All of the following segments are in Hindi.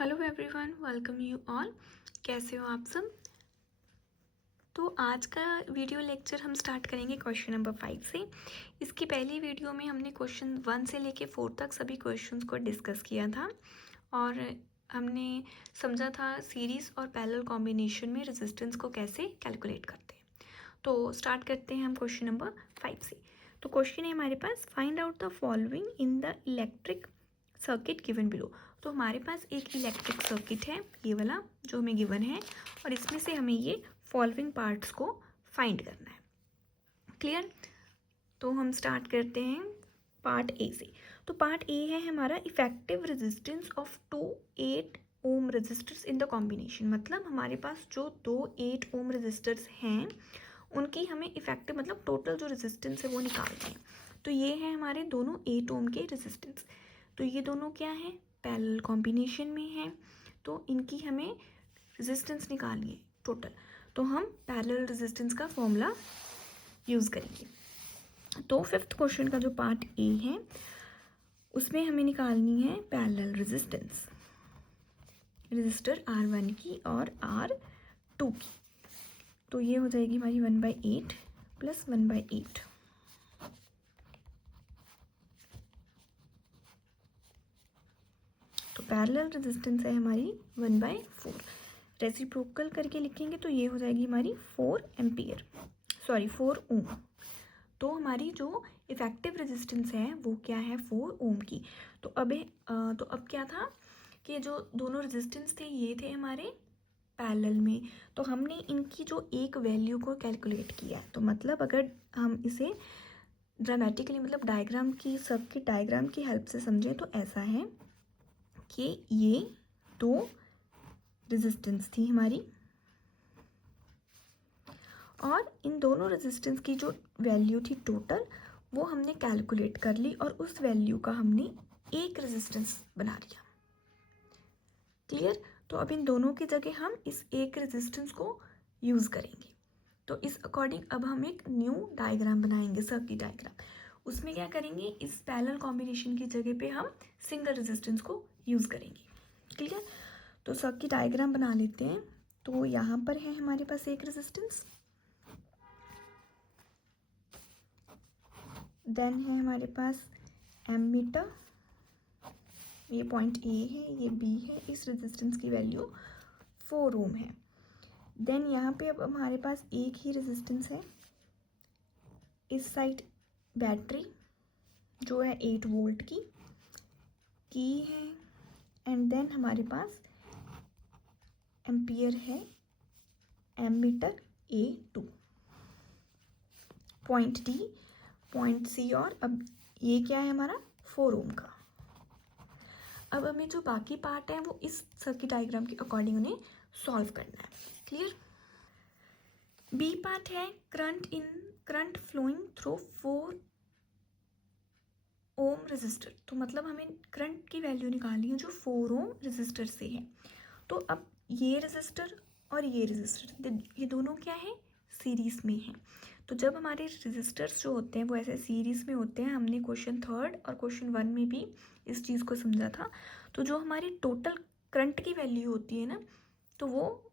Hello everyone, welcome you all. कैसे हो आप सब? तो आज का वीडियो लेक्चर हम स्टार्ट करेंगे क्वेश्चन नंबर 5 से। इसकी पहली वीडियो में हमने क्वेश्चन 1 से लेके 4 तक सभी क्वेश्चंस को डिस्कस किया था और हमने समझा था सीरीज़ और पैरेलल कॉम्बिनेशन में रेजिस्टेंस को कैसे कैलकुलेट करते हैं। तो स्टार्ट करते हैं हम क्वेश्चन नंबर 5 से। तो क्वेश्चन है हमारे पास, find out the following in the electric circuit given below. तो हमारे पास एक इलेक्ट्रिक सर्किट है, ये वाला जो हमें गिवन है, और इसमें से हमें ये फॉलोइंग पार्ट्स को फाइंड करना है। क्लियर? तो हम स्टार्ट करते हैं पार्ट ए से। तो पार्ट ए है हमारा effective resistance of 8 ohm resistors in the combination. मतलब हमारे पास जो 8 ओम रेजिस्टर्स हैं उनकी हमें इफेक्टिव मतलब टोटल जो रेजिस्टेंस है वो निकालनी है। तो ये है हमारे दोनों 8 ओम के रेजिस्टेंस। तो ये दोनों क्या है, पैरेलल कॉम्बिनेशन में है, तो इनकी हमें रेजिस्टेंस निकालनी है टोटल। तो हम पैरेलल रेजिस्टेंस का फॉर्मूला यूज़ करेंगे। तो फिफ्थ क्वेश्चन का जो पार्ट ए है उसमें हमें निकालनी है पैरेलल रेजिस्टेंस, रेजिस्टर R1 की और R2 की। तो ये हो जाएगी हमारी 1/8 प्लस 1/8। तो पैरेलल रेजिस्टेंस है हमारी 1/4। रेसिप्रोकल करके लिखेंगे तो ये हो जाएगी हमारी 4 एम्पियर, सॉरी 4 ओम। तो हमारी जो इफेक्टिव रेजिस्टेंस है वो क्या है, 4 ओम की। तो अब क्या था कि जो दोनों रेजिस्टेंस थे ये थे हमारे पैरेलल में, तो हमने इनकी जो एक वैल्यू को कैलकुलेट किया है। तो मतलब अगर हम इसे ड्रामेटिकली मतलब डायग्राम की, सर्किट डायग्राम की हेल्प से समझें तो ऐसा है कि ये दो रेजिस्टेंस थी हमारी, और इन दोनों रेजिस्टेंस की जो वैल्यू थी टोटल वो हमने कैलकुलेट कर ली और उस वैल्यू का हमने एक रेजिस्टेंस बना लिया। क्लियर? तो अब इन दोनों की जगह हम इस एक रेजिस्टेंस को यूज़ करेंगे। तो इस अकॉर्डिंग अब हम एक न्यू डायग्राम बनाएंगे, सर्किट डायग्राम। उसमें क्या करेंगे, इस पैरेलल कॉम्बिनेशन की जगह पे हम सिंगल रेजिस्टेंस को यूज़ करेंगे। क्लियर? तो सर्किट डायग्राम बना लेते हैं। तो यहाँ पर है हमारे पास एक रेजिस्टेंस, देन है हमारे पास एमीटर, ये पॉइंट ए है, ये बी है, इस रेजिस्टेंस की वैल्यू 4 ओम है। देन यहाँ पे अब हमारे पास एक ही रेजिस्टेंस है, इस साइड बैटरी जो है 8 वोल्ट की है, एंड देन हमारे पास एम्पियर है, ammeter A2, point D, point C, और अब ये क्या है हमारा 4 ओम का। अब हमें जो बाकी पार्ट है वो इस सर्किट डायग्राम के अकॉर्डिंग उन्हें सॉल्व करना है। क्लियर? बी पार्ट है current flowing through 4 ohm resistor. तो मतलब हमें करंट की वैल्यू निकालनी है जो 4 ओम रेजिस्टर से है। तो अब ये रेजिस्टर और ये रेजिस्टर, ये दोनों क्या है, सीरीज में है। तो जब हमारे रेजिस्टर्स जो होते हैं वो ऐसे सीरीज में होते हैं, हमने क्वेश्चन 3 और क्वेश्चन 1 में भी इस चीज़ को समझा था। तो जो हमारी टोटल करंट की वैल्यू होती है ना, तो वो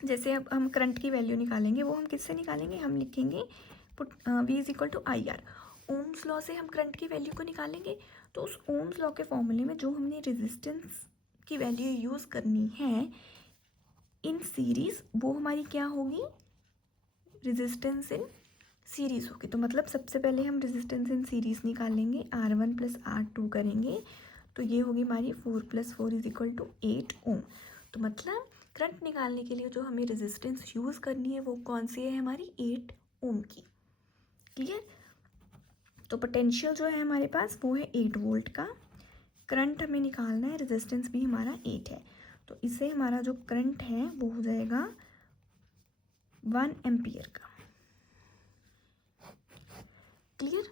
जैसे अब हम करंट की वैल्यू निकालेंगे वो हम किससे निकालेंगे, हम लिखेंगे V is equal to I R. Ohm's law से हम करंट की वैल्यू को निकालेंगे। तो उस ओम्स लॉ के फॉर्मूले में जो हमने रेजिस्टेंस की वैल्यू यूज़ करनी है इन सीरीज़, वो हमारी क्या होगी, रेजिस्टेंस इन सीरीज़ होगी। तो मतलब सबसे पहले हम रेजिस्टेंस इन सीरीज़ निकालेंगे, R1 प्लस R2 करेंगे, तो ये होगी हमारी 4 + 4 इज इक्वल टू 8 ओम। तो मतलब करंट निकालने के लिए जो हमें रेजिस्टेंस यूज़ करनी है वो कौन सी है, हमारी 8 ओम की। क्लियर? तो पोटेंशियल जो है हमारे पास वो है 8 वोल्ट का, करंट हमें निकालना है, रेजिस्टेंस भी हमारा 8 है। तो इससे हमारा जो करंट है वो हो जाएगा 1 एम्पियर का। क्लियर?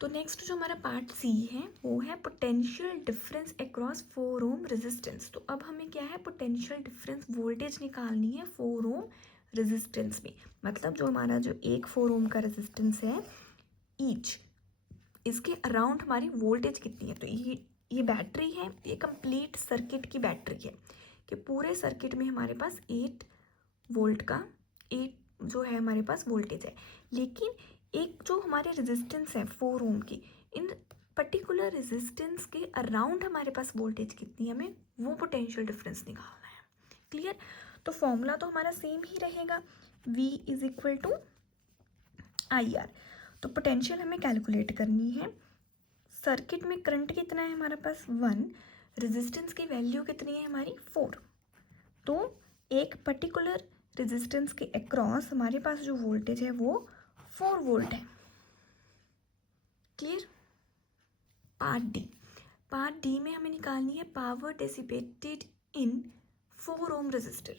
तो नेक्स्ट जो हमारा पार्ट सी है वो है potential difference across 4 ohm resistance. तो अब हमें क्या है, पोटेंशियल डिफरेंस वोल्टेज निकालनी है 4 ओम रेजिस्टेंस में। मतलब जो हमारा जो एक 4 ओम का रेजिस्टेंस है ईच, इसके अराउंड हमारी वोल्टेज कितनी है। तो ये ये बैटरी है, ये कंप्लीट सर्किट की बैटरी है कि पूरे सर्किट में हमारे पास 8 वोल्ट का 8 जो है हमारे पास वोल्टेज है। लेकिन एक जो हमारे रेजिस्टेंस है 4 ओम की, इन पर्टिकुलर रेजिस्टेंस के अराउंड हमारे पास वोल्टेज कितनी है, हमें वो पोटेंशियल डिफरेंस निकालना है। क्लियर? तो फॉर्मूला तो हमारा सेम ही रहेगा, V is equal to IR। तो पोटेंशियल हमें कैलकुलेट करनी है। सर्किट में करंट कितना है हमारे पास 1, रेजिस्टेंस की वैल्यू कितनी है हमारी 4। तो एक पर्टिकुलर रेजिस्टेंस के अक्रॉस हमारे पास जो वोल्टेज है वो 4 वोल्ट है। क्लियर? पार्ट डी में हमें निकालनी है power dissipated in 4 ohm resistor,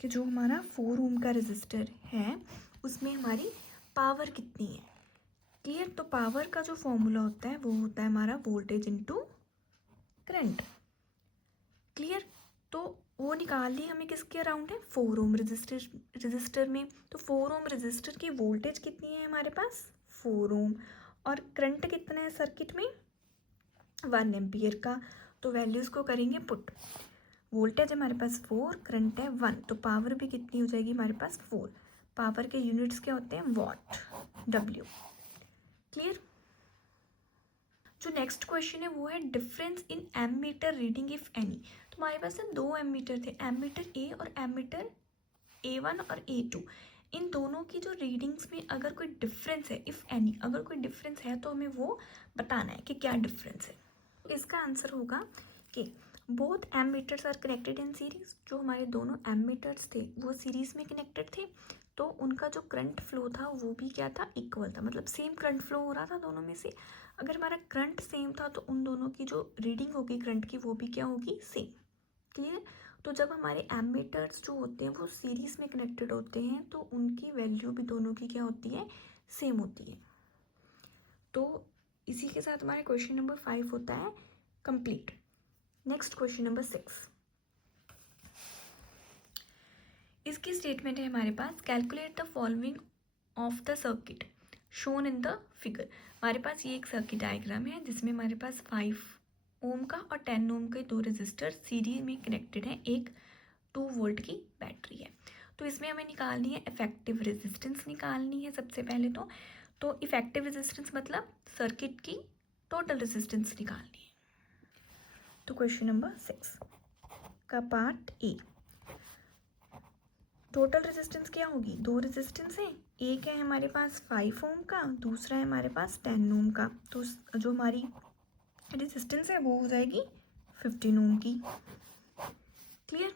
कि जो हमारा 4 ओम का रजिस्टर है उसमें हमारी पावर कितनी है। क्लियर? तो पावर का जो फॉर्मूला होता है वो होता है हमारा वोल्टेज इनटू करंट। क्लियर? तो वो निकाल ली हमें किसके अराउंड है 4 ओम रजिस्टर में। तो 4 ओम रजिस्टर की वोल्टेज कितनी है हमारे पास 4 ओम, और करंट कितना है सर्किट में 1 एम्पियर का। तो वैल्यूज़ को करेंगे पुट। वोल्टेज हमारे पास 4, करंट है 1, तो पावर भी कितनी हो जाएगी हमारे पास 4। पावर के यूनिट्स क्या होते हैं वॉट, W। क्लियर? जो नेक्स्ट क्वेश्चन है वो है difference in ammeter reading if any. तो हमारे पास ना 2 एमीटर थे, एमीटर A और एमीटर A1 और A2। इन दोनों की जो रीडिंग्स में अगर कोई डिफरेंस है, इफ एनी, अगर कोई डिफरेंस है तो हमें वो बताना है कि क्या डिफरेंस है। तो इसका आंसर होगा कि both ammeters are connected in series. जो हमारे दोनों एमीटर्स थे वो सीरीज में कनेक्टेड थे, तो उनका जो करंट फ्लो था वो भी क्या था इक्वल था, मतलब सेम करंट फ्लो हो रहा था दोनों में से। अगर हमारा करंट सेम था तो उन दोनों की जो रीडिंग होगी करंट की वो भी क्या होगी सेम। क्लियर? तो जब हमारे एमीटर्स जो होते हैं वो सीरीज में कनेक्टेड होते हैं तो उनकी वैल्यू भी दोनों की क्या होती है सेम होती है। तो इसी के साथ हमारा क्वेश्चन नंबर 5 होता है कंप्लीट। नेक्स्ट क्वेश्चन नंबर 6, इसकी स्टेटमेंट है हमारे पास calculate the following of the circuit shown in the figure. हमारे पास ये एक सर्किट डायग्राम है जिसमें हमारे पास 5 ओम का और 10 ओम के 2 रेजिस्टर सीरीज में कनेक्टेड है, एक 2 वोल्ट की बैटरी है। तो इसमें हमें निकालनी है इफेक्टिव रेजिस्टेंस निकालनी है सबसे पहले। तो इफेक्टिव रेजिस्टेंस मतलब सर्किट की टोटल रेजिस्टेंस निकालनी है। तो क्वेश्चन नंबर 6 का पार्ट ए, टोटल रेजिस्टेंस क्या होगी, 2 रेजिस्टेंस है, एक है हमारे पास 5 ओम का, दूसरा है हमारे पास 10 ओम का। तो जो हमारी रेजिस्टेंस है वो हो जाएगी 15 ओम की। क्लियर?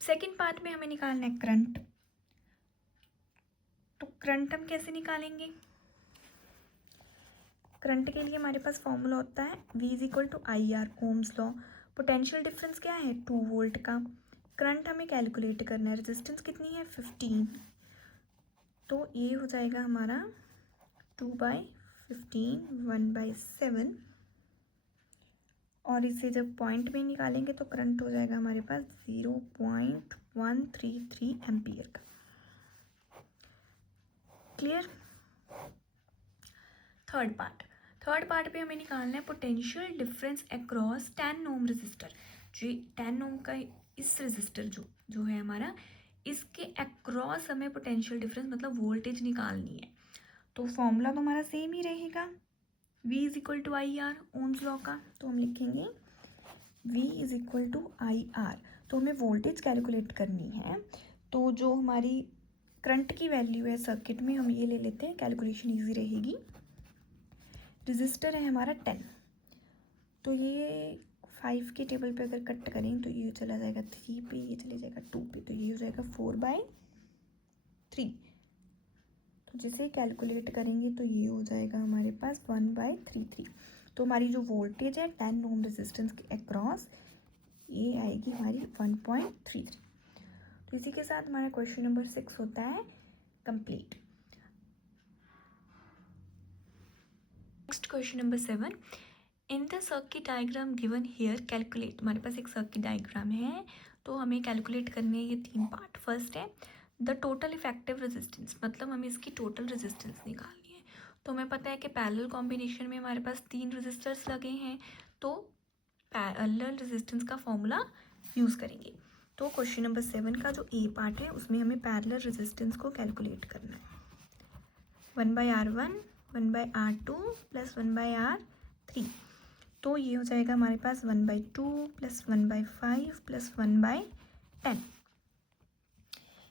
सेकेंड पार्ट में हमें निकालना है करंट। तो करंट हम कैसे निकालेंगे, करंट के लिए हमारे पास फॉर्मूला होता है V is equal to IR, Ohm's law. Potential difference क्या है 2 वोल्ट का। करंट हमें कैलकुलेट करना है, रेजिस्टेंस कितनी है 15, तो ये हो जाएगा हमारा 2/15 1/7। और इसे जब पॉइंट में निकालेंगे तो करंट हो जाएगा हमारे पास 0.133 एम्पियर का। क्लियर? थर्ड पार्ट पे हमें निकालना है potential difference across 10 ohm resistor. जो 10 ओम का इस रजिस्टर जो है हमारा, इसके अक्रॉस हमें पोटेंशियल डिफरेंस मतलब वोल्टेज निकालनी है। तो फॉर्मूला तो हमारा सेम ही रहेगा, V is equal to IR, Ohm's law का। तो हम लिखेंगे V is equal to IR। तो हमें वोल्टेज कैलकुलेट करनी है, तो जो हमारी करंट की वैल्यू है सर्किट में हम ये ले लेते हैं, कैलकुलेशन ईजी रहेगी। रजिस्टर है हमारा 10, तो ये 5 के टेबल पे अगर कट करें तो ये चला जाएगा 3 पे, ये चले जाएगा 2 पे, तो ये हो जाएगा 4/3। तो जिसे कैलकुलेट करेंगे तो ये हो जाएगा हमारे पास 1/33। तो हमारी जो वोल्टेज है 10 ओम रेजिस्टेंस के अक्रॉस ये आएगी हमारी 1.33। तो इसी के साथ हमारा क्वेश्चन नंबर 6 होता है complete. Next question number 7, in the circuit diagram given here calculate. हमारे पास एक सर्किट डायग्राम है तो हमें कैलकुलेट करने हैं ये 3 पार्ट। फर्स्ट है द टोटल इफेक्टिव रेजिस्टेंस, मतलब हमें इसकी टोटल रेजिस्टेंस निकालनी है। तो हमें पता है कि पैरेलल कॉम्बिनेशन में हमारे पास 3 रेजिस्टर्स लगे हैं, तो पैरेलल रेजिस्टेंस का फॉर्मूला यूज़ करेंगे। तो क्वेश्चन नंबर 7 का जो ए पार्ट है उसमें हमें पैरेलल रेजिस्टेंस को कैलकुलेट करना है। 1/R1 1/R2 प्लस 1/R3, तो ये हो जाएगा हमारे पास 1/2 प्लस 1/5 प्लस 1/10।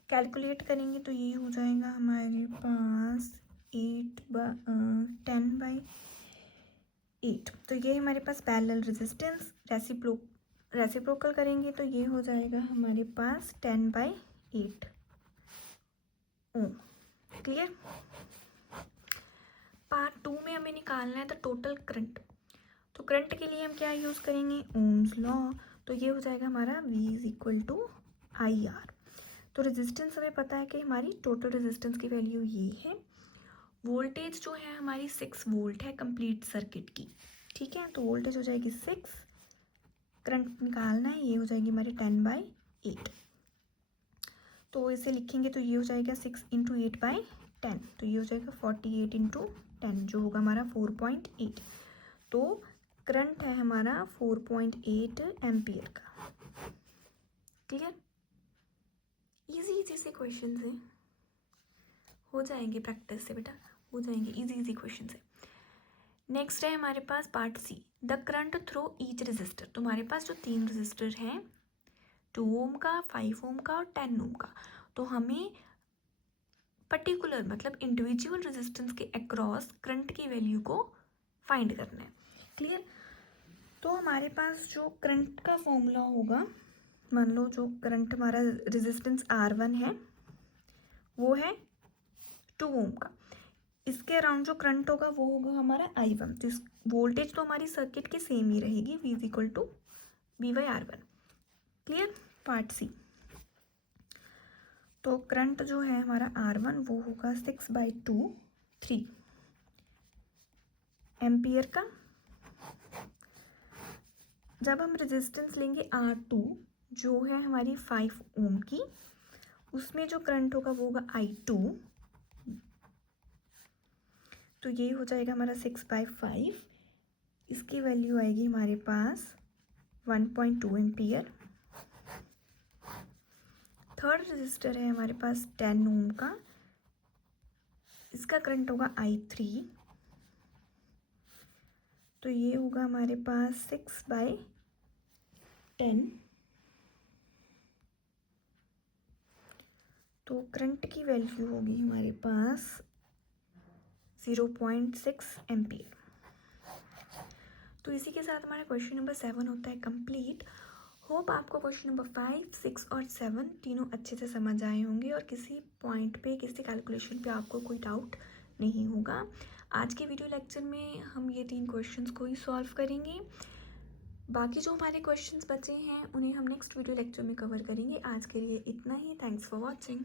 कैलकुलेट करेंगे तो ये हो जाएगा हमारे पास 10/8। तो ये हमारे पास पैरेलल रेजिस्टेंस। रेसिप्रोकल करेंगे तो ये हो जाएगा हमारे पास 10/8 ओम। क्लियर। पार्ट 2 में हमें निकालना है द टोटल करंट। तो करंट के लिए हम क्या यूज़ करेंगे, ओम्स लॉ। तो ये हो जाएगा हमारा V = IR। तो रेजिस्टेंस हमें पता है कि हमारी टोटल रेजिस्टेंस की वैल्यू ये है। वोल्टेज जो है हमारी 6 वोल्ट है कंप्लीट सर्किट की, ठीक है। तो वोल्टेज हो जाएगी 6, करंट निकालना है, ये हो जाएगी हमारे 10/8। तो इसे लिखेंगे तो ये हो जाएगा 6 × 8/10, तो ये हो जाएगा 48 × 10, जो होगा हमारा 4.8। तो करंट है हमारा 4.8 एम्पियर का। क्लियर। इजी से क्वेश्चन है, हो जाएंगे प्रैक्टिस से बेटा, हो जाएंगे इजी क्वेश्चन से। नेक्स्ट है हमारे पास part C, the current through each resistor. तो हमारे पास जो 3 रेजिस्टर हैं, 2 ओम का, 5 ओम का और 10 ओम का, तो हमें पर्टिकुलर मतलब इंडिविजुअल रेजिस्टेंस के अक्रॉस करंट की वैल्यू को फाइंड करना है। क्लियर। तो हमारे पास जो करंट का फॉर्मूला होगा, मान लो जो करंट हमारा रेजिस्टेंस R1 है वो है 2 ओम का, इसके अराउंड जो करंट होगा वो होगा हमारा I1। तो इस वोल्टेज तो हमारी सर्किट की सेम ही रहेगी, V = V/R1। क्लियर। पार्ट सी, तो करंट जो है हमारा R1 वो होगा 6/2 3 एम्पियर का। जब हम रेजिस्टेंस लेंगे R2 जो है हमारी 5 ओम की, उसमें जो करंट होगा वो होगा I2, तो ये हो जाएगा हमारा 6/5, इसकी वैल्यू आएगी हमारे पास 1.2 एम्पियर। थर्ड रेजिस्टर है हमारे पास 10 ओम का, इसका करंट होगा I3, तो ये होगा हमारे पास 6/10। तो करंट की वैल्यू होगी हमारे पास 0.6 एम्पियर। तो इसी के साथ हमारा क्वेश्चन नंबर 7 होता है कंप्लीट। होप आपको क्वेश्चन नंबर 5, 6 और 7 तीनों अच्छे से समझ आए होंगे और किसी पॉइंट पे, किसी कैलकुलेशन पे आपको कोई डाउट नहीं होगा। आज के वीडियो लेक्चर में हम ये 3 क्वेश्चंस को ही सॉल्व करेंगे। बाकी जो हमारे क्वेश्चंस बचे हैं उन्हें हम नेक्स्ट वीडियो लेक्चर में कवर करेंगे। आज के लिए इतना ही। Thanks for watching.